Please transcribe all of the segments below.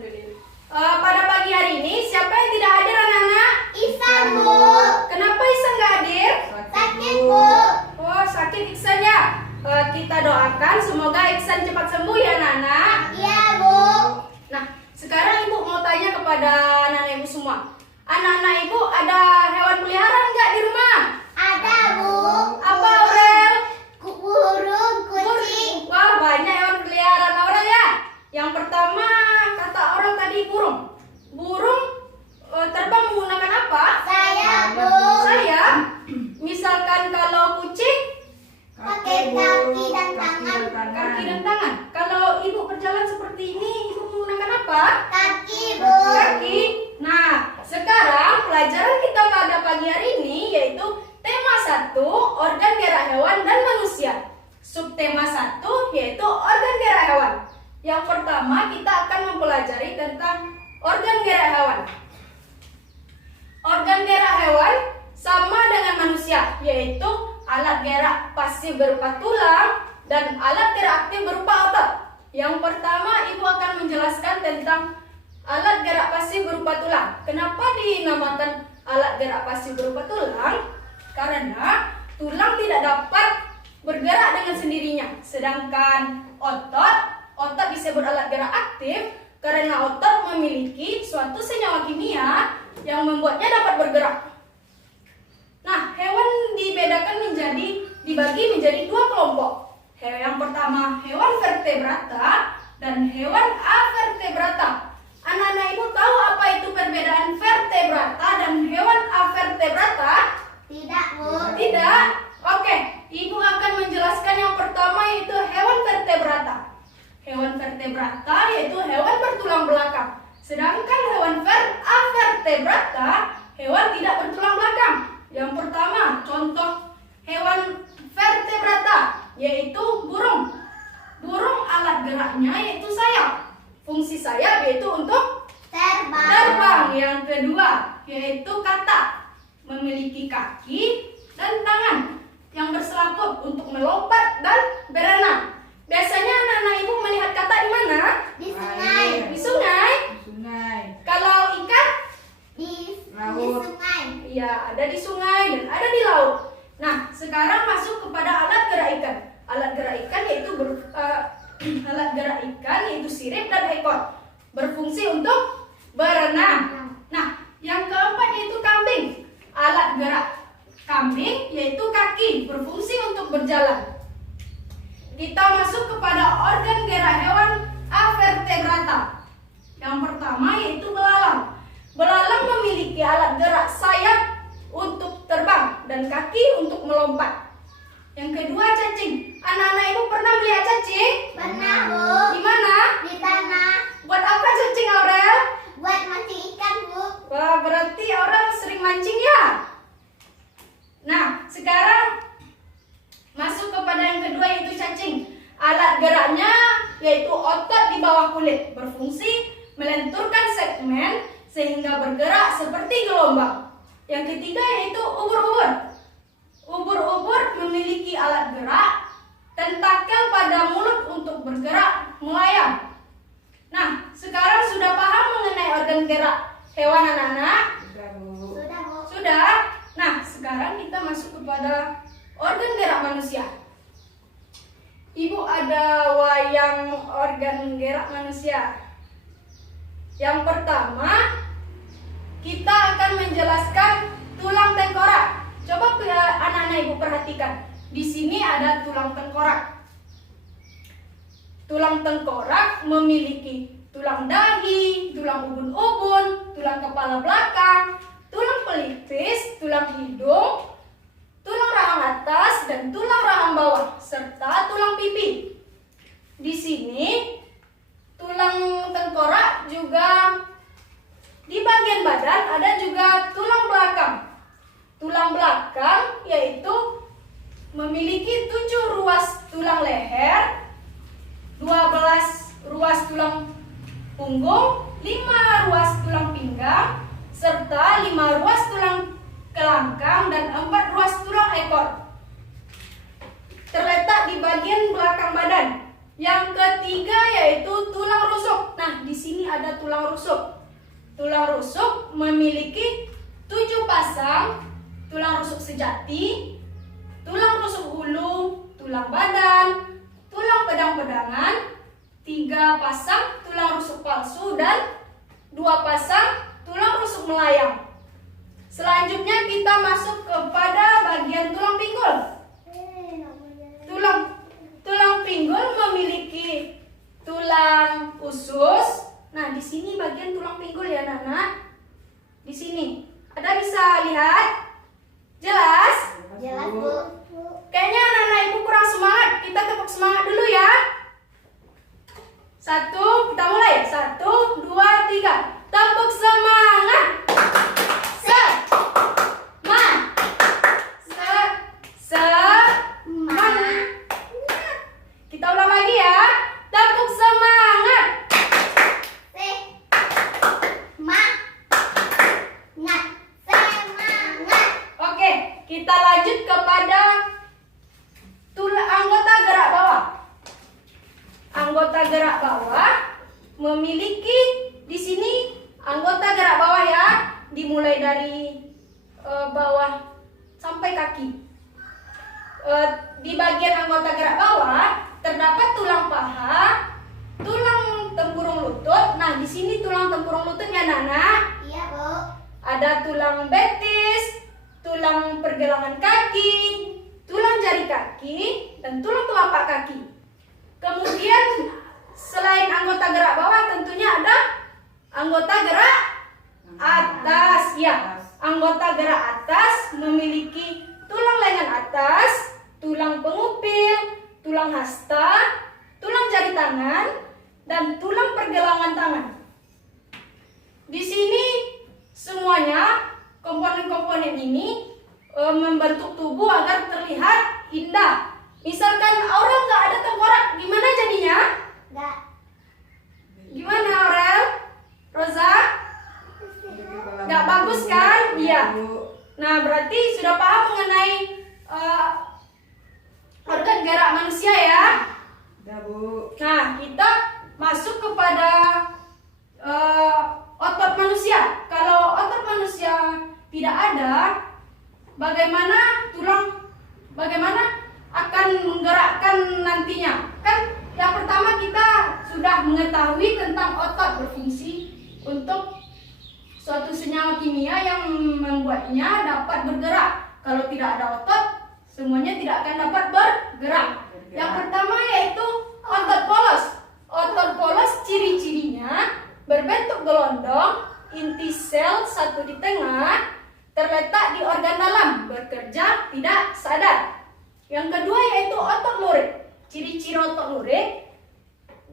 Alhamdulillah. Pada pagi hari ini siapa yang tidak hadir anak-anak? Ihsan, Bu. Kenapa Ihsan nggak hadir? Sakit, Bu. Oh, sakit Ihsan ya. Kita doakan semoga Ihsan cepat sembuh ya anak-anak. Iya, Bu. Nah, sekarang Ibu mau tanya kepada anak-anak Ibu semua. Anak-anak Ibu ada hewan peliharaan nggak di rumah? Ada, Bu. Apa Aurel? Burung, kucing. Wah, banyak hewan peliharaan Aurel ya. Yang pertama kata orang tadi burung. Burung terbang menggunakan apa? Sayap, Bu. Sayap. Misalkan kalau kucing Pakai kaki dan tangan. kaki dan tangan. Kalau Ibu berjalan seperti ini, Ibu menggunakan apa? Kaki, Bu. Kaki. Nah, sekarang pelajaran kita pada pagi hari ini yaitu tema 1, organ gerak hewan dan manusia. Subtema 1 yaitu organ gerak hewan. Yang pertama kita akan mempelajari tentang organ gerak hewan. Organ gerak hewan sama dengan manusia, yaitu alat gerak pasif berupa tulang dan alat gerak aktif berupa otot. Yang pertama, Ibu akan menjelaskan tentang alat gerak pasif berupa tulang. Kenapa dinamakan alat gerak pasif berupa tulang? Karena tulang tidak dapat bergerak dengan sendirinya. Sedangkan otot disebut alat gerak aktif karena otot memiliki suatu senyawa kimia yang membuatnya dapat bergerak. Nah, hewan dibagi menjadi 2 kelompok. Yang pertama hewan vertebrata dan hewan avertebrata. Anak-anak Ibu tahu apa itu perbedaan vertebrata dan hewan avertebrata? Tidak, Bu. Tidak? Oke, Ibu akan menjelaskan yang pertama yaitu hewan vertebrata. Hewan vertebrata yaitu hewan bertulang belakang. Sedangkan hewan avertebrata, hewan tidak bertulang belakang. Yang pertama, contoh hewan vertebrata yaitu burung. Burung alat geraknya yaitu sayap. Fungsi sayap yaitu untuk terbang. Yang kedua yaitu katak, memiliki kaki dan tangan yang berselaput untuk melompat dan berenang. Biasanya anak-anak Ibu melihat katak di mana? Di sungai. Di sungai. Kalau ikan? Di Laut. sungai. Iya, ada di sungai dan ada di laut. Nah, sekarang masuk kepada alat gerak ikan. Alat gerak ikan yaitu sirip dan ekor, berfungsi untuk berenang. Nah, yang keempat yaitu kambing. Alat gerak kambing yaitu kaki, berfungsi untuk berjalan. Kita masuk kepada organ gerak hewan avertebrata. Yang pertama yaitu belalang. Belalang memiliki alat gerak sayap untuk terbang dan kaki untuk melompat. Yang kedua cacing. Anak-anak Ibu pernah melihat cacing? Pernah, Bu. Di mana? Di tanah. Buat apa cacing, Aurel? Buat mancing ikan, Bu. Wah, berarti Aurel sering mancing ya? Nah, sekarang masuk kepada yang kedua yaitu cacing. Alat geraknya yaitu otot di bawah kulit, berfungsi melenturkan segmen sehingga bergerak seperti gelombang. Yang ketiga yaitu ubur-ubur. Ubur-ubur memiliki alat gerak tentakel pada mulut untuk bergerak melayang. Nah, sekarang sudah paham mengenai organ gerak hewan anak-anak? Sudah, Bu. Sudah? Nah, sekarang kita masuk kepada organ gerak manusia. Ibu ada wayang organ gerak manusia. Yang pertama, kita akan menjelaskan tulang tengkorak. Coba anak-anak Ibu perhatikan. Di sini ada tulang tengkorak. Tulang tengkorak memiliki tulang dahi, tulang ubun-ubun, tulang kepala belakang, tulang pelipis, tulang hidung, tulang rahang atas dan tulang rahang bawah, serta tulang pipi. Di sini tulang tengkorak juga di bagian badan ada juga tulang belakang. Tulang belakang yaitu memiliki 7 ruas tulang leher, 12 ruas tulang punggung, 5 ruas tulang pinggang, serta 5 ruas tulang kelangkang dan 4 ruas tulang ekor. Terletak di bagian belakang badan. Yang ketiga yaitu tulang rusuk. Nah, di sini ada tulang rusuk. Tulang rusuk memiliki 7 pasang tulang rusuk sejati, tulang rusuk hulu, tulang badan, tulang pedang-pedangan, 3 pasang tulang rusuk palsu, dan 2 pasang tulang rusuk melayang. Selanjutnya kita masuk kepada bagian tulang pinggul. Tulang pinggul memiliki tulang usus. Nah, di sini bagian tulang pinggul ya, Nana. Di sini. Ada bisa lihat? Jelas? Jelas, Bu. Kayaknya Nana Ibu kurang semangat. Kita tepuk semangat dulu ya. 1, kita mulai. 1, 2, 3. Tepuk semangat. Kita ulang lagi ya. Tepuk semangat. Semangat. Oke, kita lanjut kepada anggota gerak bawah. Anggota gerak bawah memiliki di sini anggota gerak bawah ya, dimulai dari bawah sampai kaki. Di bagian anggota gerak bawah terdapat tulang paha, tulang tempurung lutut. Nah, di sini tulang tempurung lututnya, Nana. Iya, Bu. Ada tulang betis, tulang pergelangan kaki, tulang jari kaki, dan tulang telapak kaki. Kemudian selain anggota gerak bawah tentunya ada anggota gerak atas. Ya, anggota gerak atas memiliki tulang lengan atas, tulang pengupil, tulang hasta, tulang jari tangan, dan tulang pergelangan tangan. Di sini semuanya komponen-komponen ini membentuk tubuh agar terlihat indah. Misalkan Aurel nggak ada tengkorak, gimana jadinya? Enggak. Gimana Aurel? Rosa? Nggak bagus kan? Iya. Nah, berarti sudah paham mengenai organ gerak manusia ya? Udah, Bu. Nah, kita masuk kepada otot manusia. Kalau otot manusia tidak ada, bagaimana akan menggerakkan nantinya? Kan yang pertama kita sudah mengetahui tentang otot berfungsi untuk suatu senyawa kimia yang membuatnya dapat bergerak. Kalau tidak ada otot, semuanya tidak akan dapat bergerak. Yang pertama yaitu otot polos. Otot polos ciri-cirinya berbentuk gelondong, inti sel satu di tengah, terletak di organ dalam, bekerja tidak sadar. Yang kedua yaitu otot lurik. Ciri-ciri otot lurik,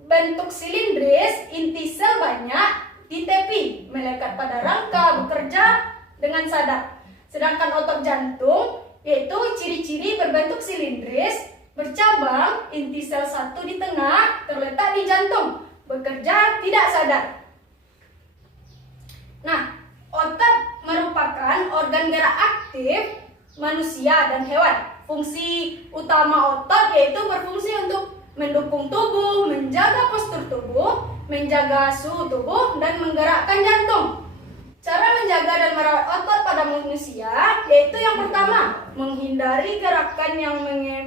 bentuk silindris, inti sel banyak di tepi, melekat pada rangka, bekerja dengan sadar. Sedangkan otot jantung yaitu ciri-ciri berbentuk silindris, bercabang, inti sel satu di tengah, terletak di jantung, bekerja tidak sadar. Nah, otot merupakan organ gerak aktif manusia dan hewan. Fungsi utama otot yaitu berfungsi untuk mendukung tubuh, menjaga postur tubuh, menjaga suhu tubuh, dan menggerakkan jantung. Cara menjaga dan merawat otot pada manusia yaitu yang pertama, menghindari gerakan yang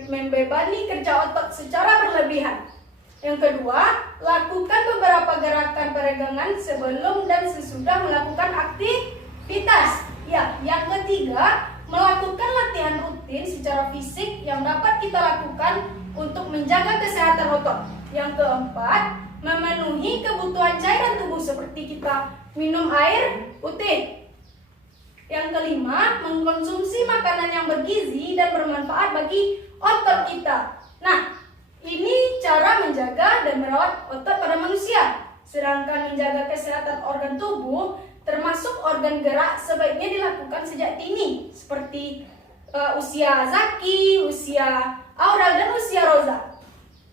membebani kerja otot secara berlebihan. Yang kedua, lakukan beberapa gerakan peregangan sebelum dan sesudah melakukan aktivitas. Ya, yang ketiga, melakukan latihan rutin secara fisik yang dapat kita lakukan untuk menjaga kesehatan otot. Yang keempat, memenuhi kebutuhan cairan tubuh seperti kita minum air putih. Yang kelima, mengkonsumsi makanan yang bergizi dan bermanfaat bagi otot kita. Nah, ini cara menjaga dan merawat otot pada manusia. Sedangkan menjaga kesehatan organ tubuh termasuk organ gerak sebaiknya dilakukan sejak dini, seperti usia Zaki, usia Aurel, dan usia Rosa.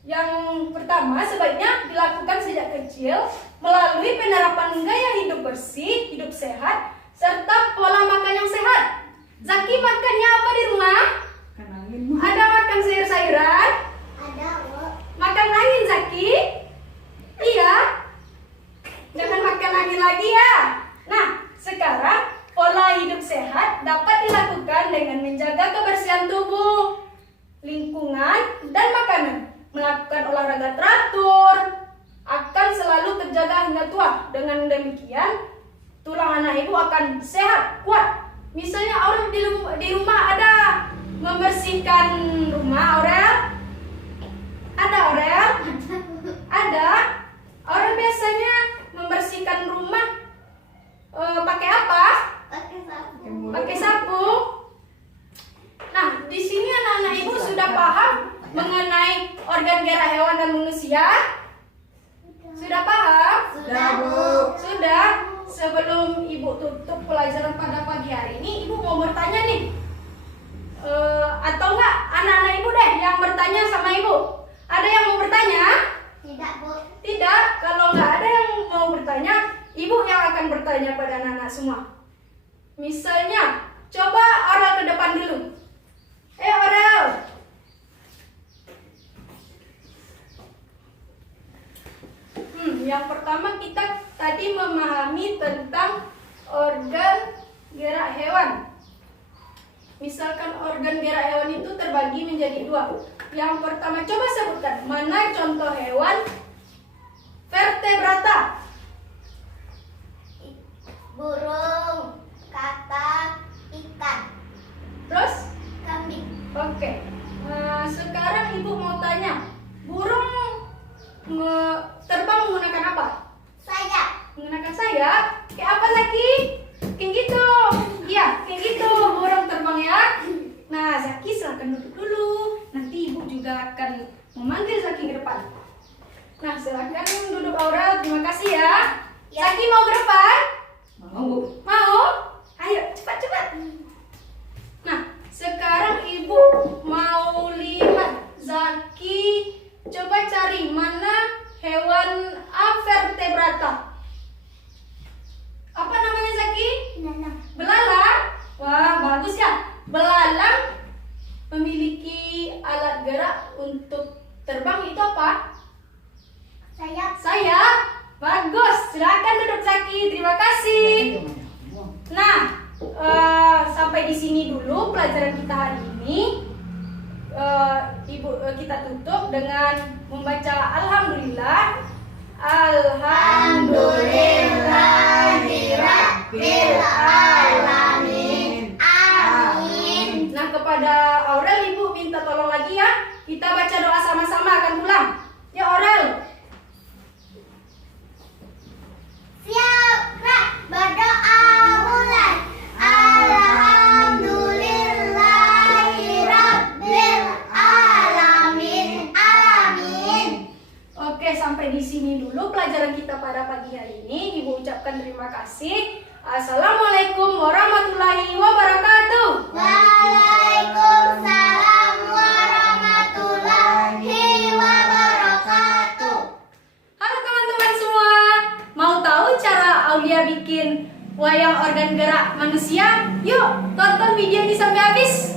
Yang pertama sebaiknya dilakukan sejak kecil melalui penerapan gaya hidup bersih, hidup sehat, serta pola makan yang sehat. Zaki makannya apa di rumah? Kan angin, Bu. Ada makan sayur-sayuran? Ada, Bu. Makan angin Zaki? Iya. Jangan makan angin lagi ya. Nah, sekarang pola hidup sehat dapat dilakukan dengan menjaga kebersihan tubuh, lingkungan, dan makanan. Melakukan olahraga teratur akan selalu terjaga hingga tua. Dengan demikian, tulang anak ibu akan sehat, kuat. Misalnya orang di rumah ada membersihkan rumah, Aurel? Ada, Aurel? Ada. Orang biasanya membersihkan rumah pakai apa? Pakai sapu. Pakai sapu. Nah, di sini anak-anak ibu sudah paham mengenai organ gerak hewan dan manusia? Sudah paham? Sudah, Bu. Sudah. Sebelum ibu tutup pelajaran pada pagi hari ini, ibu mau bertanya nih. Atau enggak anak-anak ibu deh yang bertanya sama ibu? Ada yang mau bertanya? Tidak, Bu. Tidak. Kalau nggak ada yang mau bertanya, ibu yang akan bertanya pada anak-anak semua. Misalnya, coba Aurel ke depan dulu. Aurel. Yang pertama kita tadi memahami tentang organ gerak hewan. Misalkan organ gerak hewan itu terbagi menjadi dua. Yang pertama, coba sebutkan mana contoh hewan vertebrata. Burung, katak, ikan, Terus? kambing. Oke. Sekarang ibu mau tanya, burung terbang menggunakan apa? Sayap. Menggunakan sayap? Kayak apa Zaki? Kayak gitu. Iya, kayak gitu burung terbang ya. Nah, Zaki silahkan duduk dulu. Nanti ibu juga akan memanggil Zaki ke depan. Nah, silahkan duduk Aurel. Terima kasih ya. Zaki mau ke depan? Mau. Mau? Ayo, cepat-cepat. Nah, sekarang ibu mau lihat Zaki. Coba cari mana hewan avertebrata. Apa namanya Zaki? Nanam. Belalang. Wah, bagus ya. Belalang memiliki alat gerak untuk terbang itu apa? Sayap. Sayap. Bagus. Silakan duduk Zaki. Terima kasih. Nah, sampai di sini dulu pelajaran kita hari ini. Kita tutup dengan membaca Alhamdulillah. Alhamdulillahirabbil alamin. Amin. Nah, kepada Aurel ibu minta tolong lagi ya. Kita baca doa sama-sama akan pulang. Ya Aurel. Siap, Kak. Berdoa mulai. Alhamdulillahirabbil alamin. Amin. Oke, sampai di sini dulu pelajaran kita pada pagi hari ini. Ibu ucapkan terima kasih. Assalamualaikum warahmatullahi wabarakatuh. Waalaikumsalam warahmatullahi wabarakatuh. Halo teman-teman semua. Mau tahu cara Aulia bikin wayang organ gerak manusia? Yuk, tonton video ini sampai habis.